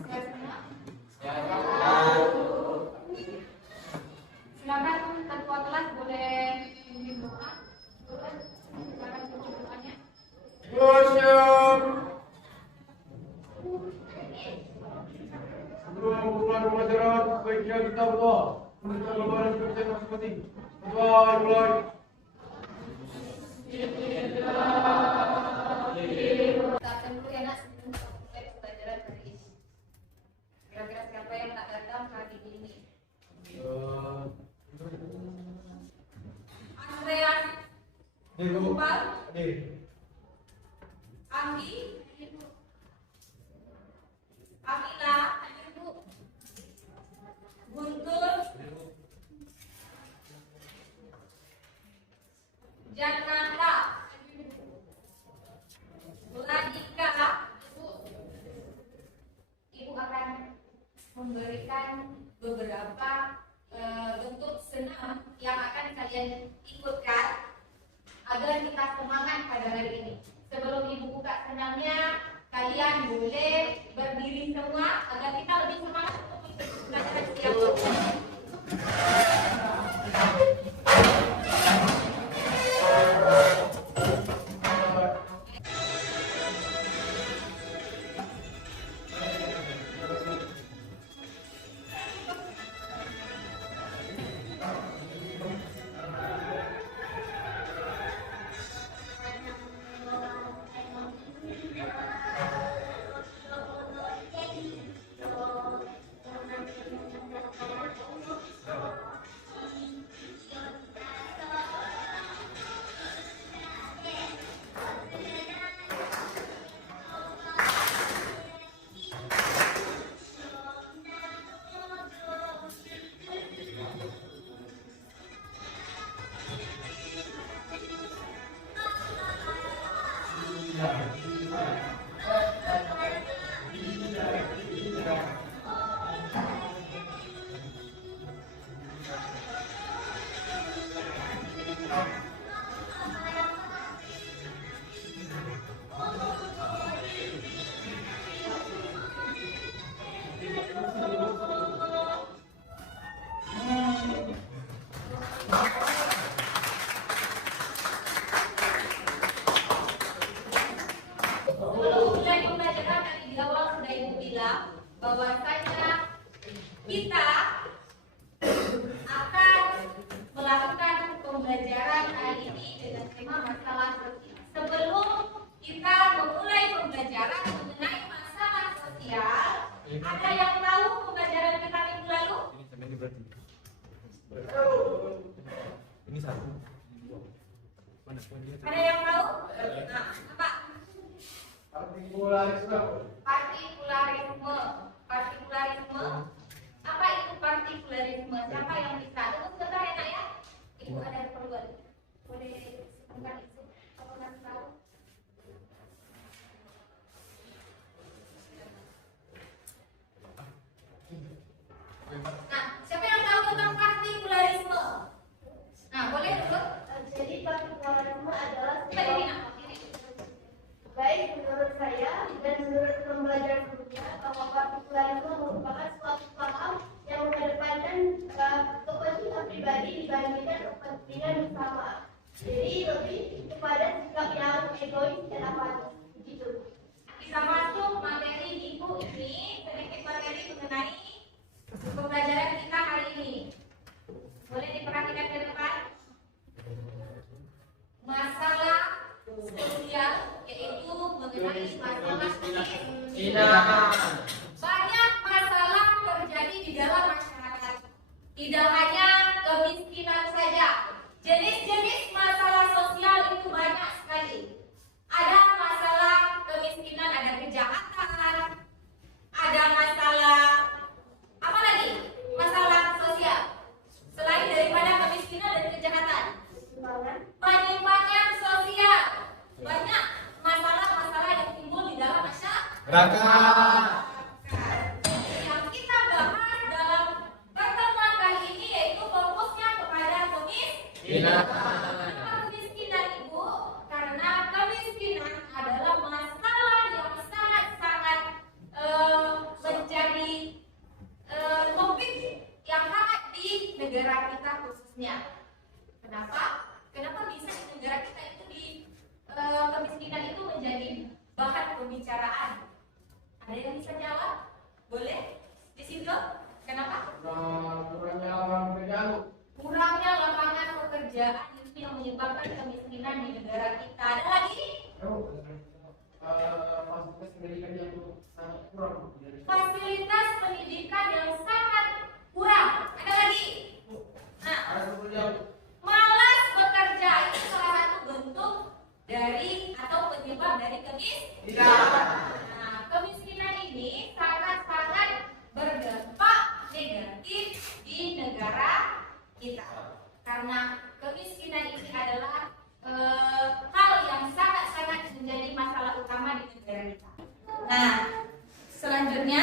Siap semua? Ya. Silakan ketua kelas boleh memimpin doa. Silakan kunci doanya. Sebelum memulai pelajaran, sebaiknya kita berdoa. Kita berdoa seperti masing-masing. Berdoa mulai. Kita dulu ya nak sebelum kita mulai pelajaran hari ini. Kira-kira siapa yang tak datang hari ini? Andreas, Gopal, Anggi, Amila, Guntur, Jakarta, Ladika, Ibu akan memberikan beberapa bentuk senam yang akan kalian ikutkan agar kita semangat pada hari ini. Sebelum Ibu buka senamnya, kalian boleh berdiri semua agar kita lebih semangat untuk melakukan siap. Bahwasanya kita akan melakukan pembelajaran hari ini dengan tema masalah sosial. Sebelum kita memulai pembelajaran mengenai masalah sosial, ada yang tahu pembelajaran kita minggu lalu? Ini satu. Ada yang tahu? Nah, apa? Partikularisme. Partikularisme. Partikularisme. Apa itu partikularisme? Siapa yang bisa? Tunggu sebentar ya nak ya. Ibu ada keperluan. Boleh sebentar itu. Apa masih tahu? Nah, siapa yang tahu tentang partikularisme? Nah, boleh dulu. Jadi partikularisme adalah Kita baik menurut saya dan menurut pembelajaran sebelumnya bahwa partikularisme merupakan suatu paham yang mengedepankan kepentingan pribadi dibandingkan kepentingan bersama. Jadi lebih kepada sikap yang egois dan apatis. Begitu. Kita masuk materi ibu ini, sedikit materi mengenai pembelajaran kita hari ini. Boleh diperhatikan ke depan? Masalah sosial, yaitu mengenai masalah kemiskinan. Banyak masalah terjadi di dalam masyarakat. Tidak hanya kemiskinan saja. Jenis-jenis masalah sosial itu banyak sekali. Ada masalah kemiskinan, ada kejahatan, ada masalah apa lagi? Masalah sosial. Selain daripada kemiskinan dan kejahatan, penyimpangan sosial. Banyak masalah-masalah yang timbul di dalam masyarakat. Yang kita bahas dalam pertemuan kali ini yaitu fokusnya kepada kemiskinan. Kenapa kemiskinan, Ibu? Karena kemiskinan adalah masalah yang sangat-sangat kasusnya. Kenapa? Kenapa bisa di negara kita itu kemiskinan itu menjadi bahan pembicaraan? Ada yang bisa jawab? Boleh? Di situ? Kenapa? Kurangnya lapangan pekerjaan. Kurangnya lapangan pekerjaan itu yang menyebabkan kemiskinan di negara kita. Ada lagi? Fasilitas pendidikan yang sangat kurang. Fasilitas pendidikan yang sangat kurang. Ada lagi? Nah, Ada satu jam. malas bekerja itu salah satu bentuk dari atau penyebab dari kemiskinan. Nah, kemiskinan ini sangat-sangat berdampak negatif di negara kita. Karena kemiskinan ini adalah hal yang sangat-sangat menjadi masalah utama di negara kita. Nah, selanjutnya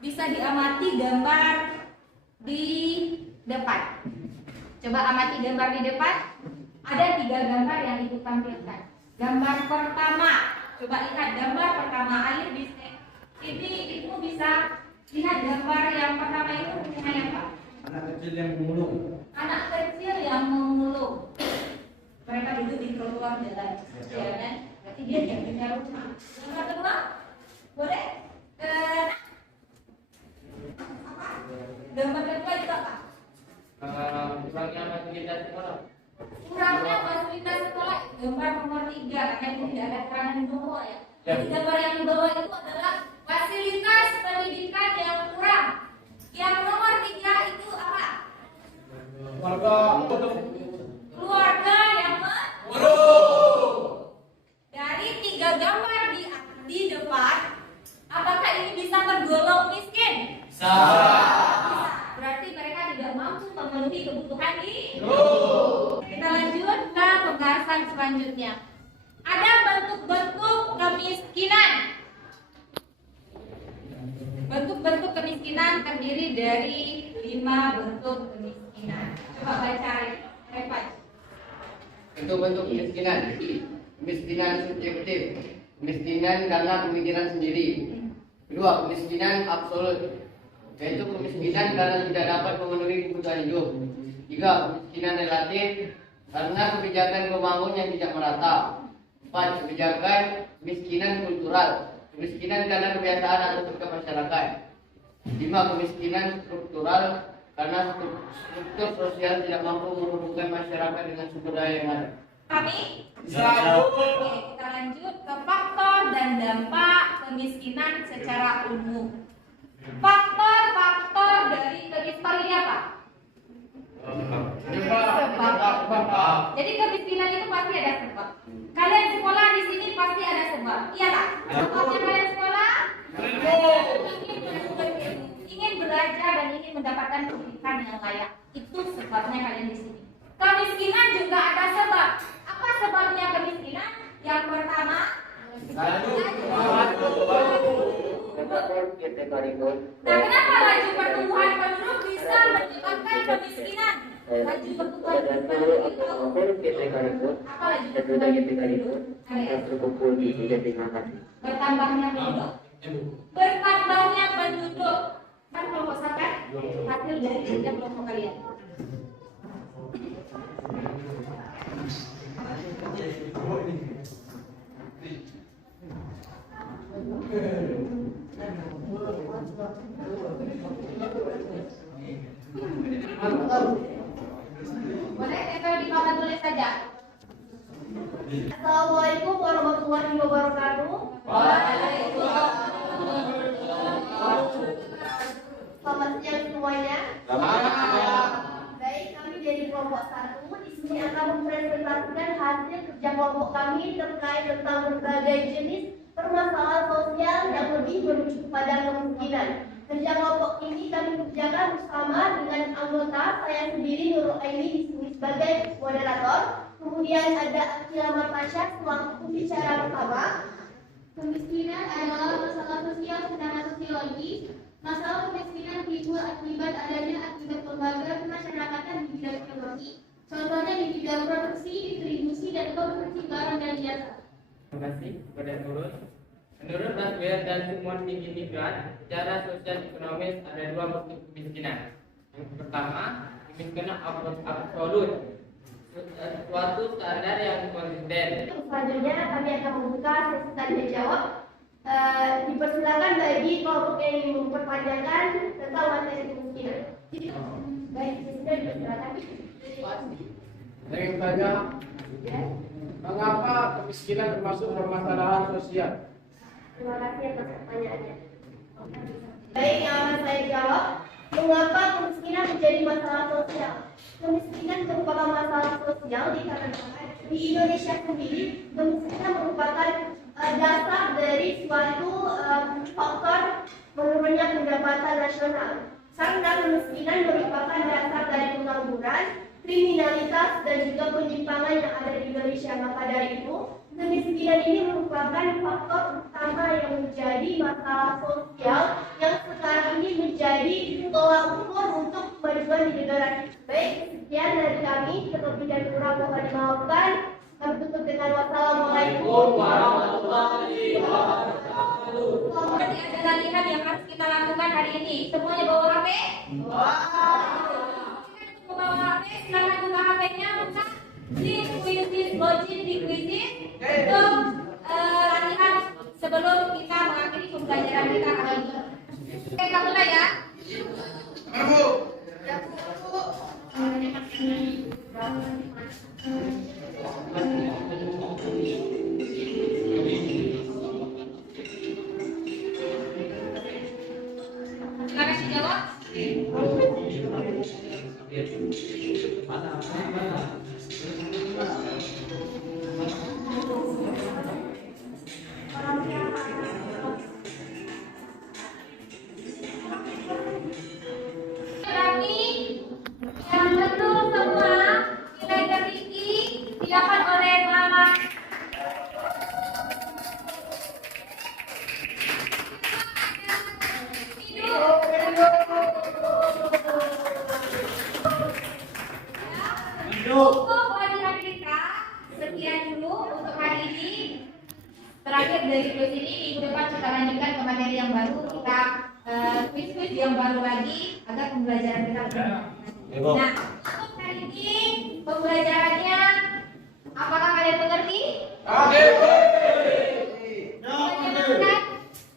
bisa diamati gambar di depan. Coba amati gambar di depan. Ada 3 gambar yang ibu tampilkan. Gambar pertama, coba lihat gambar pertama. Ayo di sini ibu bisa lihat gambar yang pertama itu punya apa? Anak kecil yang memulung. Anak kecil yang memulung. Mereka duduk di trotoar jalan, ya kan? Berarti dia tidak punya rumah. Gambar kedua, boleh? Apa? Gambar kedua itu apa? Kurangnya fasilitas sekolah. Kurangnya fasilitas sekolah. Gambar nomor 3, karena ini tidak ada keterangan di bawah ya. Jadi gambar yang di bawah itu adalah fasilitas pendidikan yang kurang. Yang nomor 3 itu apa? Warga Keluarga yang dari 3 gambar di depan, apakah ini bisa tergolong miskin? Bisa. Berarti mereka tidak mampu memenuhi kebutuhan hidup. Kita lanjut ke pembahasan selanjutnya. Ada bentuk-bentuk kemiskinan. Bentuk-bentuk kemiskinan terdiri dari 5 bentuk kemiskinan. Coba baca Revan. Bentuk-bentuk kemiskinan. Kemiskinan subjektif. Kemiskinan karena pemikiran sendiri. Kedua, kemiskinan absolut, yaitu kemiskinan karena tidak dapat memenuhi kebutuhan hidup. Tiga, kemiskinan relatif karena kebijakan pembangun yang tidak merata. 4, kebijakan kemiskinan kultural, kemiskinan karena kebiasaan atau sikap masyarakat. 5, kemiskinan struktural karena struktur sosial tidak mampu menghubungkan masyarakat dengan sumber daya yang ada. Kami? Oke, kita lanjut ke faktor dan dampak kemiskinan secara umum. Faktor-faktor dari kemiskinan ini apa? Sebab. Jadi kemiskinan itu pasti ada sebab. Kalian sekolah di sini pasti ada sebab. Iya tak? Sebabnya kalian sekolah? Ingin belajar dan ingin mendapatkan pendidikan yang layak. Itu sebabnya kalian di sini. Kemiskinan juga ada sebab. Apa sebabnya kemiskinan? Yang pertama, nah, kenapa laju pertumbuhan penduduk bisa menyebabkan kemiskinan? Laju pertumbuhan penduduk itu apa laju pertumbuhan penduduk? Bertambahnya penduduk. Bertambahnya penduduk. Kan kelompok saya hasil dari kerja kelompok kalian. Boleh tempel di papan tulis saja. Assalamualaikum warahmatullahi wabarakatuh. Waalaikumsalam. Selamat siang semuanya. Baik, kami dari kelompok 1 di sini akan mempresentasikan hasil kerja kelompok kami terkait tentang berbagai jenis permasalahan sosial yang lebih merujuk pada kemiskinan. Kerja kelompok ini kami kerjakan bersama dengan anggota saya sendiri Nurul Aini di sini sebagai moderator. Kemudian ada Akila Martasya selaku pembicara pertama. Kemiskinan adalah masalah sosial secara sosiologis. Masalah kemiskinan timbul akibat adanya akibat lembaga kemasyarakatan di bidang ekonomi. Contohnya di bidang produksi, distribusi, dan konsumsi barang dan jasa. Terima kasih kepada Nurul. Menurut Baswedan dan Sumon Tinggi Migran, secara sosial ekonomis ada 2 bentuk kemiskinan. Yang pertama, kemiskinan absolut, suatu standar yang konsisten. Selanjutnya kami akan membuka sesi tanya jawab. Dipersilakan bagi kelompok yang ingin memperpanjangkan tentang materi kemiskinan. Baik, sudah dipersilakan. Saya ingin tanya, mengapa kemiskinan termasuk permasalahan sosial? Terima kasih atas pertanyaannya. Baik, yang akan saya jawab. Mengapa kemiskinan menjadi masalah sosial? Kemiskinan merupakan masalah sosial dikarenakan di Indonesia sendiri kemiskinan merupakan dasar dari suatu faktor menurunnya pendapatan nasional. Karena kemiskinan merupakan dasar dari pengangguran, kriminalitas dan juga penyimpangan yang ada di Indonesia. Maka dari itu, kemiskinan ini merupakan faktor utama yang menjadi masalah sosial yang sekarang ini menjadi tolak ukur untuk kemajuan di negara kita. Baik, sekian dari kami. Terlebih dan kurang mohon dimaafkan. Kami tutup dengan wassalamualaikum warahmatullahi wabarakatuh. Berarti ada latihan yang harus kita lakukan hari ini. Semuanya bawa HP? Bawa HP, silakan buka HP-nya, buka di quizzes, login di quizzes untuk latihan sebelum kita mengakhiri pembelajaran kita hari ini. Oke, kita mulai ya. Silakan dijawab. Berarti yang betul semua nilai tertinggi didapat oleh Muhammad. Untuk pelajaran kita sekian dulu untuk hari ini. Terakhir dari quiz ini, minggu depan kita lanjutkan ke materi yang baru. Kita quiz-quiz yang baru lagi agar pembelajaran kita berjalan. Nah, untuk hari ini pembelajarannya apakah kalian mengerti? Menyenangkan?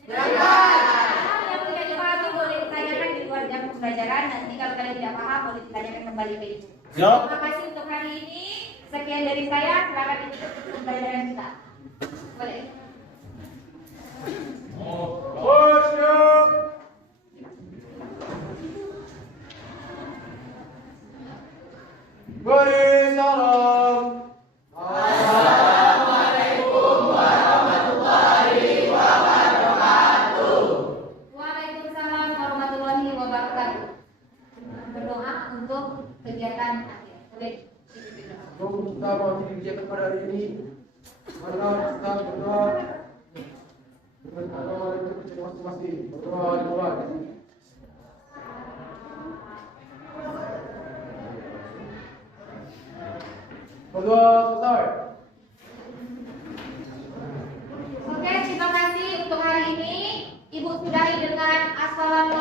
Yang tidak dipahami boleh ditanyakan di luar jam pembelajaran. Nanti kalau kalian tidak paham boleh ditanyakan kembali ke ibu. Terima kasih untuk hari ini. Sekian dari saya. Silakan ditutup pembelajaran kita. Boleh. Beri salam. Waalaikumsalam warahmatullahi wabarakatuh. Berdoa untuk kegiatan akhir. Boleh. Kita mau kegiatan pada hari ini. Maka kita berdoa dengan agama dan kepercayaan masing-masing. Berdoa. Berdoa selesai. Oke, terima kasih untuk hari ini. Ibu sudahi dengan assalamualaikum.